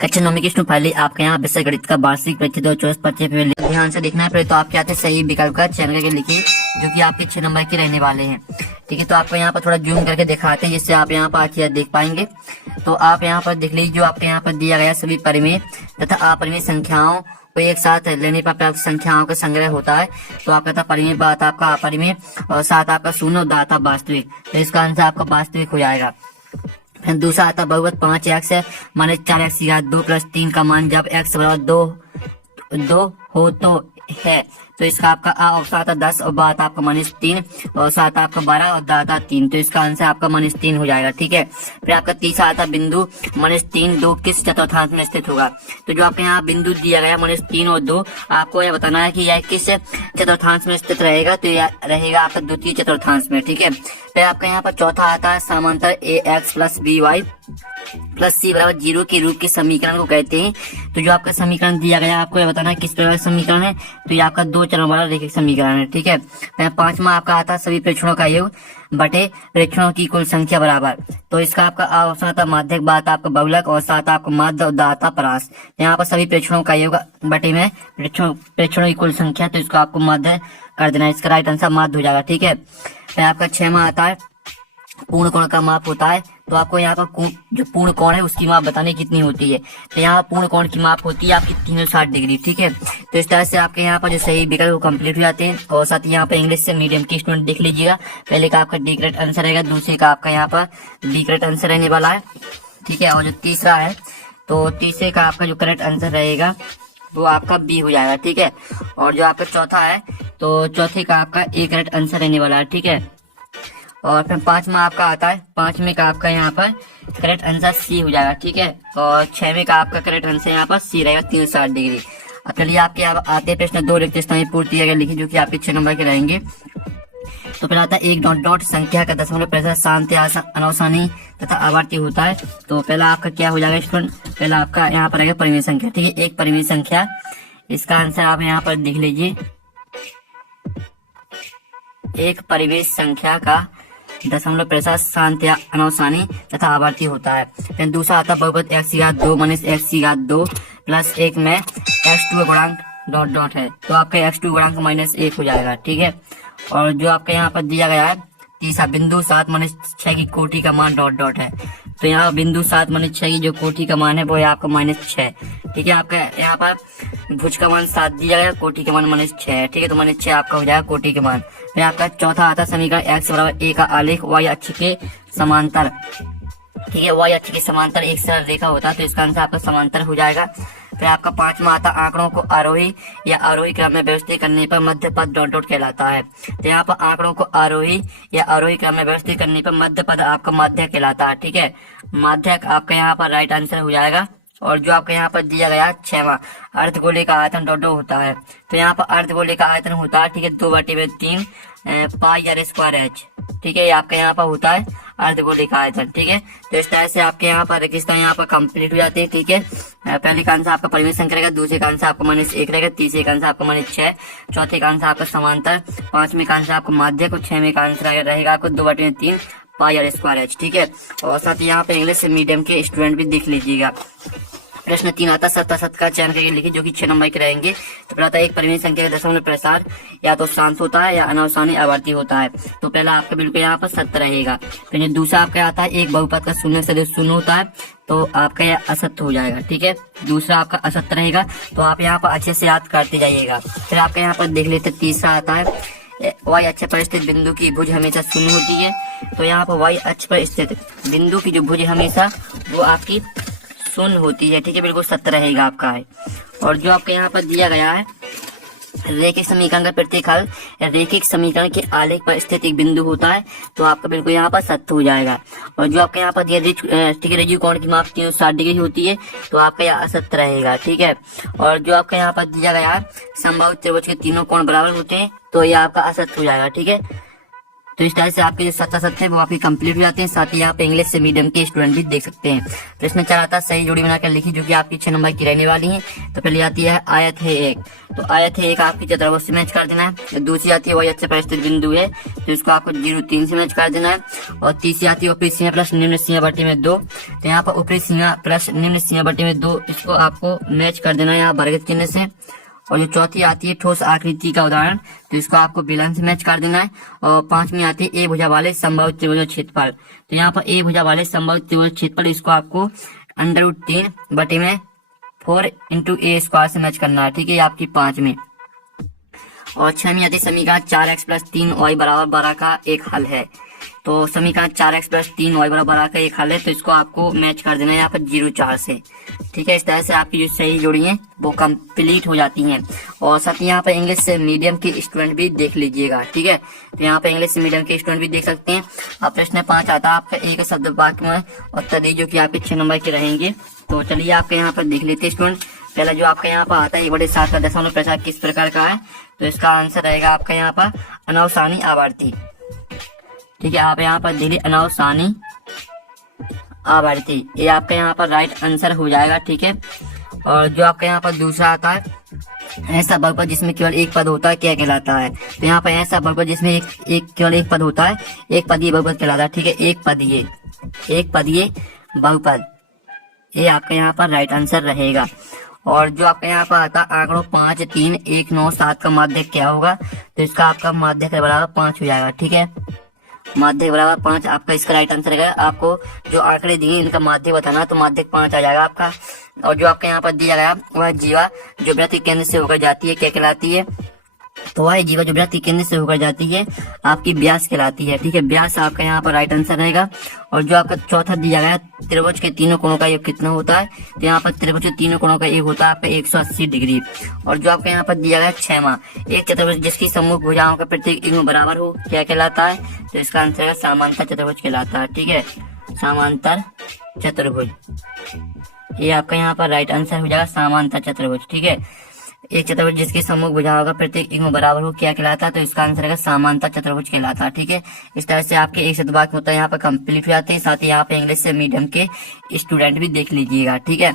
कक्षा 9 में कृष्ण फाइली आपके यहाँ विषय गणित का वार्षिक परीक्षा 2024 पे ध्यान से देखना है। पहले तो आपके आते सही विकल्प का चयन करके लिखिए जो कि आपके 6 नंबर के रहने वाले हैं। ठीक है, तो आपको यहाँ पर थोड़ा जूम करके दिखाते हैं जिससे आप यहाँ पर अच्छी देख पाएंगे। तो आप यहाँ पर देख लीजिए, जो आपके यहाँ पर दिया गया सभी परिमेय तथा अपरिमेय संख्याओं को एक साथ लेने पर प्राप्त संख्याओं का संग्रह होता है। तो आपका था परिमेय, बात आपका अपरिमेय और साथ आपका शून्य और दाता वास्तविक। तो इसका आंसर आपका वास्तविक हो जाएगा। फिर दूसरा आता बहुपद 5x है माइनस 4x की घात 2 प्लस 3 का मान जब x बराबर 2 हो तो है। तो इसका आपका आ ऑप्शन आता 10 और बात आपका -3 और साथ आपका 12 और दाता 3। तो इसका आंसर आपका -3 हो जाएगा। ठीक है, फिर आपका तीसरा आता बिंदु -3 2 किस चतुर्थांश में स्थित होगा। तो जो आपके यहाँ बिंदु दिया गया -3 और 2, आपको यह बताना है कि यह किस चतुर्थांश में स्थित रहेगा। तो यह रहेगा आपका द्वितीय चतुर्थांश में। ठीक है, फिर आपका यहाँ पर चौथा आता है समांतर ax प्लस by प्लस सी बराबर 0 के रूप के समीकरण को कहते हैं। तो जो आपका समीकरण दिया गया आपको यह बताना है किस प्रकार का समीकरण है। तो ये आपका 2 चरण वाला रैखिक समीकरण है। ठीक है, पांचवा आपका आता है सभी प्रेक्षणों का योग बटे प्रेक्षणों की कुल संख्या बराबर। तो इसका आपका ऑप्शन आता माध्यक, बात आपका बहुलक और साथ आपका माध्य और दाता परास। यहाँ पर सभी प्रेक्षणों का योग बटे में प्रेक्षणों की कुल संख्या, तो इसको आपको माध्य कर देना। इसका राइट आंसर माध्य हो जाएगा। ठीक है, आपका 6वां आता है पूर्ण कोण का माप होता है। तो आपको यहाँ पर जो पूर्ण कोण है उसकी माप बताने कितनी होती है। तो यहाँ पूर्ण कोण की माप होती है आपकी 360 डिग्री। ठीक है, तो इस तरह से आपके यहाँ पर जो सही विकल्प वो कंप्लीट हो जाते हैं। और साथ ही यहाँ पर इंग्लिश से मीडियम के स्टूडेंट देख लीजिएगा, पहले का आपका डी करेक्ट आंसर रहेगा, दूसरे का आपका यहाँ पर डी करेक्ट आंसर रहने वाला है। ठीक है, और जो तीसरा है तो तीसरे का आपका जो करेक्ट आंसर रहेगा वो आपका बी हो जाएगा। ठीक है, और जो आपका चौथा है तो चौथे का आपका ए करेक्ट आंसर रहने वाला है। ठीक है, और फिर 5वां आपका आता है, 5वें का आपका यहाँ पर करेक्ट आंसर सी हो जाएगा। ठीक है, और 6वें का आपका करेक्ट आंसर यहाँ पर सी रहेगा 360 डिग्री। अब चलिए आपके आते प्रश्न 2 रिक्त स्थान पूर्ति अगर लिखिए जो कि आपके 6 नंबर के रहेंगे। तो पहला आता है एक डॉट डॉट संख्या का दशमलव प्रतिशत शांति अनवसानी तथा आवर्ती होता है। तो पहला आपका क्या हो जाएगा स्टूडेंट, पहला आपका यहाँ पर रहेगा परिमेय संख्या। ठीक है, एक परिमेय संख्या, इसका आंसर आप यहाँ पर लिख लीजिए, एक परिमेय संख्या का दशमलव प्रतिशत शांति अनवसानी तथा आवर्ती होता है। फिर दूसरा आता है बहुपद x की घात 2 माइनस x की घात 2 प्लस 1 में x2 गुणांक डॉट डॉट है। तो आपका x2 गुणांक -1 हो जाएगा। ठीक है, और जो आपका यहाँ पर दिया गया है तीसरा बिंदु 7 माइनस 6 की कोटि का मान डॉट डॉट है। तो यहाँ बिंदु 7 माइनस 6 की जो कोटि का मान है वो है आपका -6। ठीक है, आपका यहाँ पर भुज का मान 7 दिया गया, कोटि का मान -6 है। ठीक है, तो -6 आपका हो जाएगा कोटि के मान। फिर आपका चौथा आता समीकरण x बराबर a का आलेख y अक्ष के समांतर। ठीक है, y अक्ष के समांतर एक सरल रेखा होता है। तो इसका आंसर आपका समांतर हो जाएगा। फिर आपका 5वां आता आंकड़ों को आरोही या आरोही क्रम में व्यवस्थित करने पर मध्य पद डॉट डॉट कहलाता है। तो यहाँ पर आंकड़ों को आरोही या आरोही क्रम में व्यवस्थित करने पर मध्य पद आपका माध्यक कहलाता है। ठीक है, माध्यक आपका यहाँ पर राइट आंसर हो जाएगा। और जो आपका यहाँ पर दिया गया 6वां अर्धगोले का आयतन डॉट डॉट होता है। तो यहाँ पर अर्धगोले का आयतन होता है, ठीक है, 2/3 पाई आर स्क्वायर एच। ठीक है, ये आपका यहाँ पर होता है अर्धगोले का आयतन। ठीक है, तो इस तरह से आपके यहाँ पर रेगिस्तान यहाँ पर कंप्लीट हो जाते हैं। ठीक है, पहले का आंसर आपका परिमेय संख्या रहेगा, दूसरे का आंसर आपका -1 रहेगा, तीसरे का आंसर आपका -6, चौथे का आंसर आपका समांतर, 5वें का आंसर आपका माध्यक और 6वें का आंसर रहेगा आपको 2/3 पाई आर स्क्वायर एच। ठीक है, और साथ ही यहाँ पे इंग्लिश मीडियम के स्टूडेंट भी देख लीजिएगा। प्रश्न 3 आता सत्ता का चयन करके लिखिए जो कि 6 नंबर के रहेंगे। तो पहला एक परिमेय संख्या का दशमलव प्रसार या तो शांत होता है या अनवसानी आवर्ती होता है। तो पहला आपका बिल्कुल यहाँ पर सत्य रहेगा। फिर दूसरा आपका आता है एक बहुपद का शून्य सदस्य शून्य होता है। तो आपका यह असत्य हो जाएगा। ठीक है, दूसरा आपका असत्य रहेगा। तो आप यहाँ पर अच्छे से याद करते जाइएगा। फिर आपका यहाँ पर देख लेते तीसरा आता है y अक्ष पर स्थित बिंदु की भुज हमेशा शून्य होती है। तो यहाँ पर y अक्ष पर स्थित बिंदु की जो भुज हमेशा वो आपकी शून्य होती है। ठीक है, बिल्कुल सत्य रहेगा आपका है। और जो आपके यहाँ पर दिया गया है रैखिक समीकरण का प्रत्येक हल रैखिक समीकरण के आलेख पर स्थित एक बिंदु होता है। तो आपका बिल्कुल यहाँ पर सत्य हो जाएगा। और जो आपके यहाँ पर दिया ठीक है रज्जु कोण की माप 360 डिग्री होती है। तो आपका यह असत्य रहेगा। ठीक है, और जो आपके यहाँ पर दिया गया है समबाहु त्रिभुज के तीनों कोण बराबर होते हैं। तो यह आपका असत्य हो जाएगा। ठीक है, तो इस तरह से आपके जो 7 सत्य है वो आपके कंप्लीट हो जाते हैं। साथ ही यहाँ पे इंग्लिश से मीडियम के स्टूडेंट भी देख सकते हैं। प्रश्न 4 आता है सही जोड़ी बनाकर लिखी, जो कि आपकी 6 नंबर की रहने वाली है। तो पहले आती है आयत है एक, तो आयत है एक आपकी चतुर्भुज से मैच कर देना है। तो दूसरी आती है वही अच्छे परिस्थित बिंदु है, तो इसको आपको 0-3 से मैच कर देना है। और तीसरी आती है ऊपरी सीमा प्लस निम्न सीमा बटे में 2, तो यहाँ पर ऊपरी सीमा प्लस निम्न सीमा बटे में 2 इसको आपको मैच कर देना है यहाँ वर्गित चिन्ह से। और जो चौथी आती है ठोस आकृति का उदाहरण, तो इसको आपको विलंब से मैच कर देना है। और पांचवी आती है ए भुजा वाले संभव त्रिभुज क्षेत्रफल, तो यहाँ पर ए भुजा वाले संभव त्रिभुज क्षेत्रफल इसको आपको √3 बटे में 4 × a² से मैच करना है। ठीक है, आपकी 5वीं। और 6वीं आती है समीकरण 4x + 3y = 12 का एक हल है। तो समीकरण 4x + 3y = 12 का एक हल है, तो इसको आपको मैच कर देना है यहाँ पर 0-4 से। ठीक है, इस तरह से आपकी जो सही जोड़ी है वो कंप्लीट हो जाती हैं। और साथ ही यहाँ पर इंग्लिश से मीडियम के स्टूडेंट भी देख लीजिएगा। ठीक है, तो यहाँ पे इंग्लिश से मीडियम के स्टूडेंट भी देख सकते हैं। अब प्रश्न 5 आता है आपका एक शब्द वाक्य में उत्तर दी, जो कि आपके 6 नंबर के रहेंगे। तो चलिए आपके यहाँ पर देख लेते हैं स्टूडेंट। पहला जो आपका यहाँ पर आता है 1/7 का दशमलव प्रचार किस प्रकार का है, तो इसका आंसर रहेगा आपका यहाँ पर अनवसानी आवर्ती। ठीक है, आप यहाँ पर देखिए अनवसानी आवर्ती, ये आपका यहाँ पर राइट आंसर हो जाएगा। ठीक है, और जो आपका यहाँ पर दूसरा आता है ऐसा बहुपद जिसमें केवल एक पद होता है क्या कहलाता है, तो यहाँ पर ऐसा बहुपद जिसमें केवल एक पद होता है एक पदीय बहुपद कहलाता है। ठीक है, एक पदीय बहुपद, ये आपका यहाँ पर राइट आंसर रहेगा। और जो आपका यहाँ पर आता है आंकड़ों 5, 3, 1, 9, 7 का माध्यक क्या होगा, तो इसका आपका माध्यक बराबर 5 हो जाएगा। ठीक है, माध्यक बराबर 5 आपका इसका राइट आंसर रहेगा। आपको जो आंकड़े दिए इनका माध्यक बताना, तो माध्यक 5 आ जाएगा आपका। और जो आपके यहाँ पर दिया गया वह जीवा जो वृत्त केंद्र से होकर जाती है क्या कहलाती है, तो वह जीवा जो वृत्त केंद्र से होकर जाती है आपकी व्यास कहलाती है। ठीक है, व्यास आपका यहाँ पर राइट आंसर रहेगा। और जो आपका चौथा दिया गया त्रिभुज के तीनों कोणों का योग कितना होता है, तो यहाँ पर त्रिभुज के तीनों कोणों का योग होता है आपका 180 डिग्री। और जो आपका यहाँ पर दिया गया 6वां एक चतुर्भुज जिसकी सम्मुख भुजाओं का प्रत्येक युग्म बराबर हो क्या कहलाता है, तो इसका आंसर है समांतर चतुर्भुज कहलाता है। ठीक है, समांतर चतुर्भुज, ये आपका यहाँ पर राइट आंसर हो जाएगा समांतर चतुर्भुज। ठीक है, एक चतुर्भुज जिसकी सम्मुख भुजाओं का प्रत्येक युग्म बराबर हो क्या कहलाता है, तो इसका आंसर है समांतर चतुर्भुज कहलाता है। ठीक है, इस तरह से आपके एक शब्द वाक्य होता है यहाँ पर कंप्लीट हो जाते हैं। साथ ही यहाँ पे इंग्लिश से मीडियम के स्टूडेंट भी देख लीजिएगा। ठीक है,